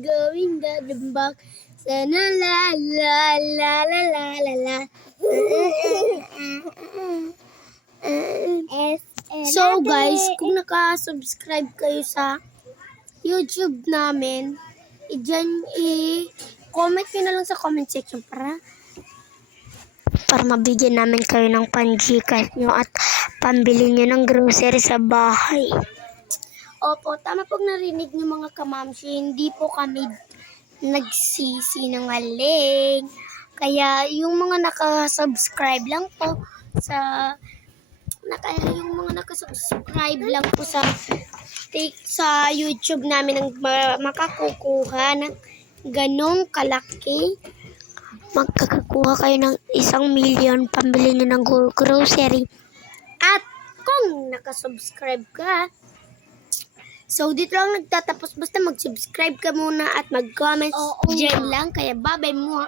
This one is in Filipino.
Going back. Sana la la la la la la la. So guys, kung naka-subscribe kayo sa YouTube namin, i-comment nyo na lang sa comment section para mabigyan namin kayo ng pan-Gcash nyo at pambili nyo ng grocery sa bahay. Opo, tama pong narinig nyo mga kamamsi, hindi po kami nagsisinungaling. Kaya yung mga nakasubscribe lang po sa YouTube namin ang makakukuha ng ganong kalaki. Magkakakuha kayo ng 1,000,000 pambili nyo ng grocery. At kung nakasubscribe ka, so dito lang nagtatapos. Basta mag-subscribe ka muna at mag-comment. Diyan lang. Kaya bye-bye mo.